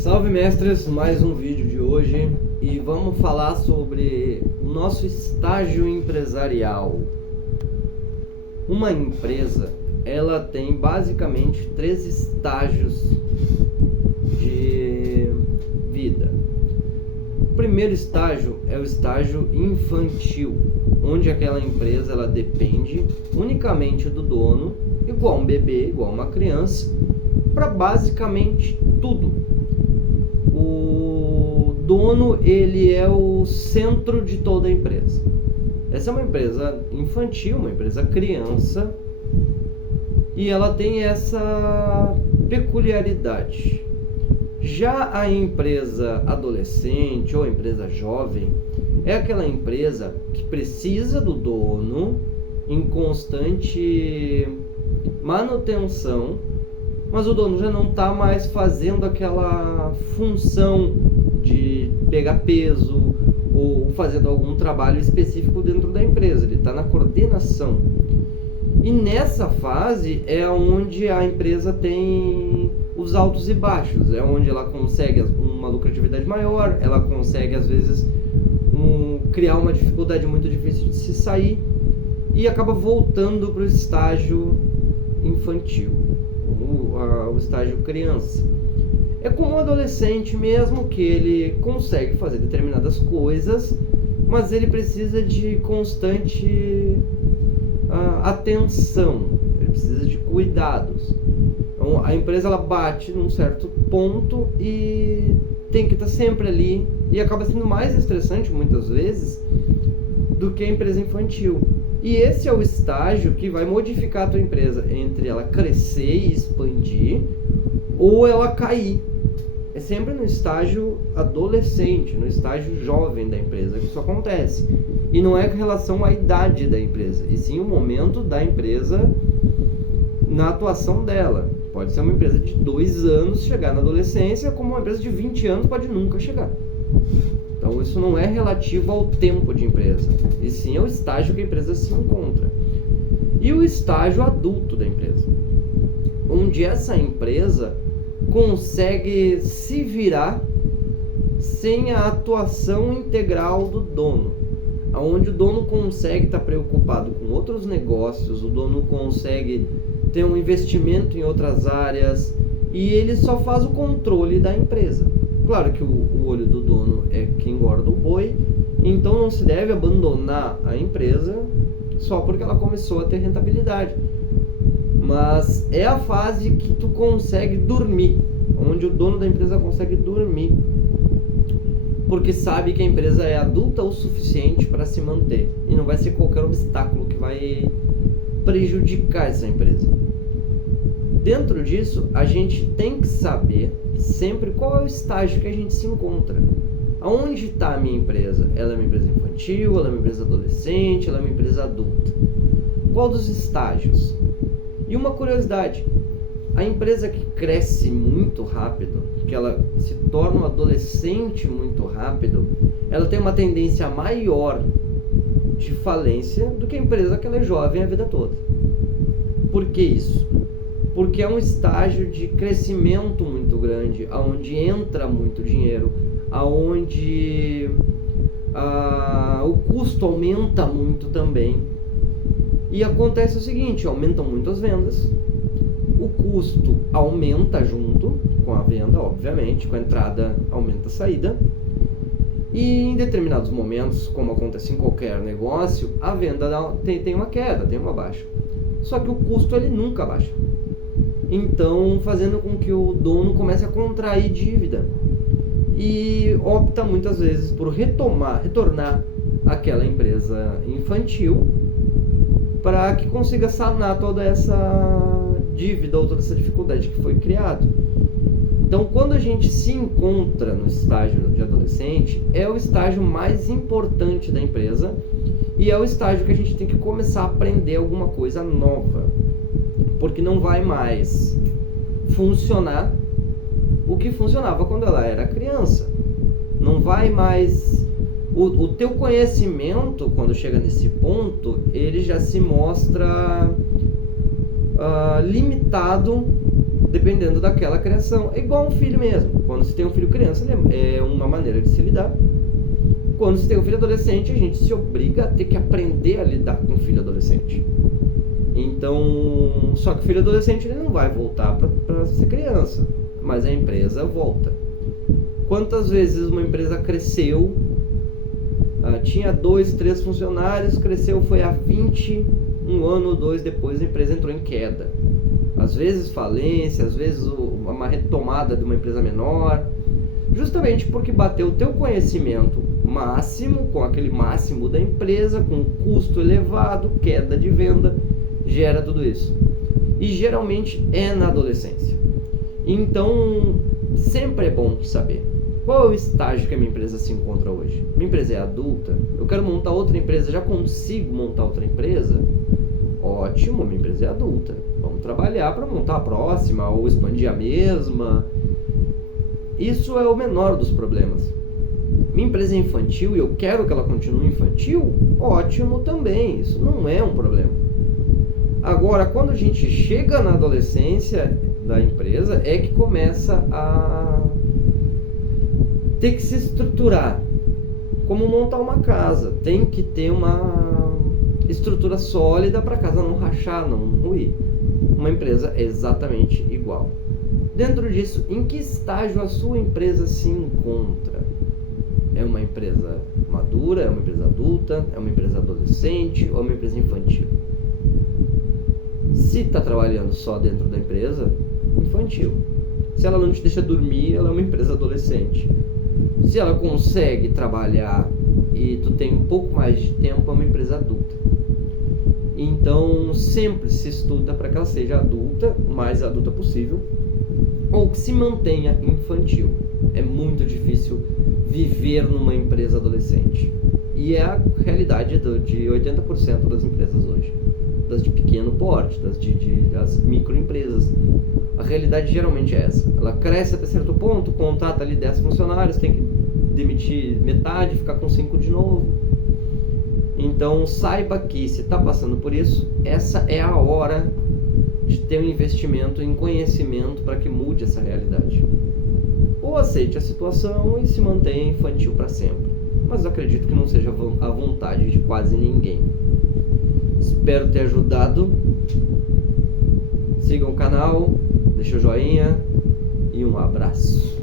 Salve mestres, mais um vídeo de hoje e vamos falar sobre o nosso estágio empresarial. Uma empresa, ela tem basicamente 3 estágios de vida. O primeiro estágio é o estágio infantil, onde aquela empresa ela depende unicamente do dono, igual um bebê, igual uma criança, para basicamente tudo. O dono, ele é o centro de toda a empresa. Essa é uma empresa infantil, uma empresa criança, e ela tem essa peculiaridade. Já a empresa adolescente ou empresa jovem é aquela empresa que precisa do dono em constante manutenção, mas o dono já não está mais fazendo aquela função de pegar peso ou fazendo algum trabalho específico dentro da empresa, ele está na coordenação. E nessa fase é onde a empresa tem os altos e baixos, é onde ela consegue uma lucratividade maior, ela consegue às vezes criar uma dificuldade muito difícil de se sair e acaba voltando para o estágio infantil, o estágio criança. É como um adolescente mesmo, que ele consegue fazer determinadas coisas, mas ele precisa de constante atenção, ele precisa de cuidados. Então, a empresa ela bate num certo ponto e tem que estar sempre ali, e acaba sendo mais estressante muitas vezes do que a empresa infantil. E esse é o estágio que vai modificar a tua empresa entre ela crescer e expandir ou ela cair. É sempre no estágio adolescente, no estágio jovem da empresa que isso acontece. E não é com relação à idade da empresa, e sim o momento da empresa na atuação dela. Pode ser uma empresa de 2 anos chegar na adolescência, como uma empresa de 20 anos pode nunca chegar. Então isso não é relativo ao tempo de empresa, e sim ao estágio que a empresa se encontra. E o estágio adulto da empresa, onde essa empresa consegue se virar sem a atuação integral do dono, onde o dono consegue estar preocupado com outros negócios, o dono consegue ter um investimento em outras áreas e ele só faz o controle da empresa. Claro que o olho do dono é que engorda o boi, então não se deve abandonar a empresa só porque ela começou a ter rentabilidade. Mas é a fase que tu consegue dormir, onde o dono da empresa consegue dormir, porque sabe que a empresa é adulta o suficiente para se manter e não vai ser qualquer obstáculo que vai prejudicar essa empresa. Dentro disso, a gente tem que saber sempre qual é o estágio que a gente se encontra. Aonde está a minha empresa? Ela é uma empresa infantil, ela é uma empresa adolescente, ela é uma empresa adulta? Qual dos estágios? E uma curiosidade, a empresa que cresce muito rápido, que ela se torna um adolescente muito rápido, ela tem uma tendência maior de falência do que a empresa que ela é jovem a vida toda. Por que isso? Porque é um estágio de crescimento muito grande, aonde entra muito dinheiro, aonde o custo aumenta muito também. E acontece o seguinte, aumentam muito as vendas, o custo aumenta junto com a venda, obviamente, com a entrada aumenta a saída, e em determinados momentos, como acontece em qualquer negócio, a venda tem uma queda, tem uma baixa. Só que o custo ele nunca baixa. Então, fazendo com que o dono comece a contrair dívida e opta muitas vezes por retornar aquela empresa infantil para que consiga sanar toda essa dívida ou toda essa dificuldade que foi criada. Então, quando a gente se encontra no estágio de adolescente, é o estágio mais importante da empresa e é o estágio que a gente tem que começar a aprender alguma coisa nova, porque não vai mais funcionar o que funcionava quando ela era criança. Não vai mais... O teu conhecimento, quando chega nesse ponto, ele já se mostra limitado dependendo daquela criação. É igual um filho mesmo. Quando se tem um filho criança, é uma maneira de se lidar. Quando se tem um filho adolescente, a gente se obriga a ter que aprender a lidar com o filho adolescente. Então, só que o filho adolescente ele não vai voltar para ser criança, mas a empresa volta. Quantas vezes uma empresa cresceu, tinha 2, 3 funcionários, cresceu, foi a 20, um ano ou 2 depois a empresa entrou em queda. Às vezes falência, às vezes uma retomada de uma empresa menor, justamente porque bateu o teu conhecimento máximo, com aquele máximo da empresa, com custo elevado, queda de venda, gera tudo isso. E geralmente é na adolescência. Então, sempre é bom saber qual é o estágio que a minha empresa se encontra hoje. Minha empresa é adulta, eu quero montar outra empresa, já consigo montar outra empresa? Ótimo, minha empresa é adulta. Vamos trabalhar para montar a próxima ou expandir a mesma. Isso é o menor dos problemas. Minha empresa é infantil e eu quero que ela continue infantil? Ótimo também, isso não é um problema. Agora, quando a gente chega na adolescência da empresa, é que começa a ter que se estruturar. Como montar uma casa, tem que ter uma estrutura sólida para a casa não rachar, não ruir. Uma empresa é exatamente igual. Dentro disso, em que estágio a sua empresa se encontra? É uma empresa madura, é uma empresa adulta, é uma empresa adolescente ou é uma empresa infantil? Se está trabalhando só dentro da empresa, infantil. Se ela não te deixa dormir, ela é uma empresa adolescente. Se ela consegue trabalhar e tu tem um pouco mais de tempo, é uma empresa adulta. Então, sempre se estuda para que ela seja adulta, o mais adulta possível, ou que se mantenha infantil. É muito difícil viver numa empresa adolescente. E é a realidade de 80% das empresas hoje. Das de pequeno porte, das microempresas. A realidade geralmente é essa. Ela cresce até certo ponto, contrata ali 10 funcionários, tem que demitir metade, ficar com 5 de novo. Então saiba que se está passando por isso, essa é a hora de ter um investimento em conhecimento para que mude essa realidade. Ou aceite a situação e se mantenha infantil para sempre. Mas eu acredito que não seja a vontade de quase ninguém. Espero ter ajudado. Sigam o canal, deixa o joinha e um abraço.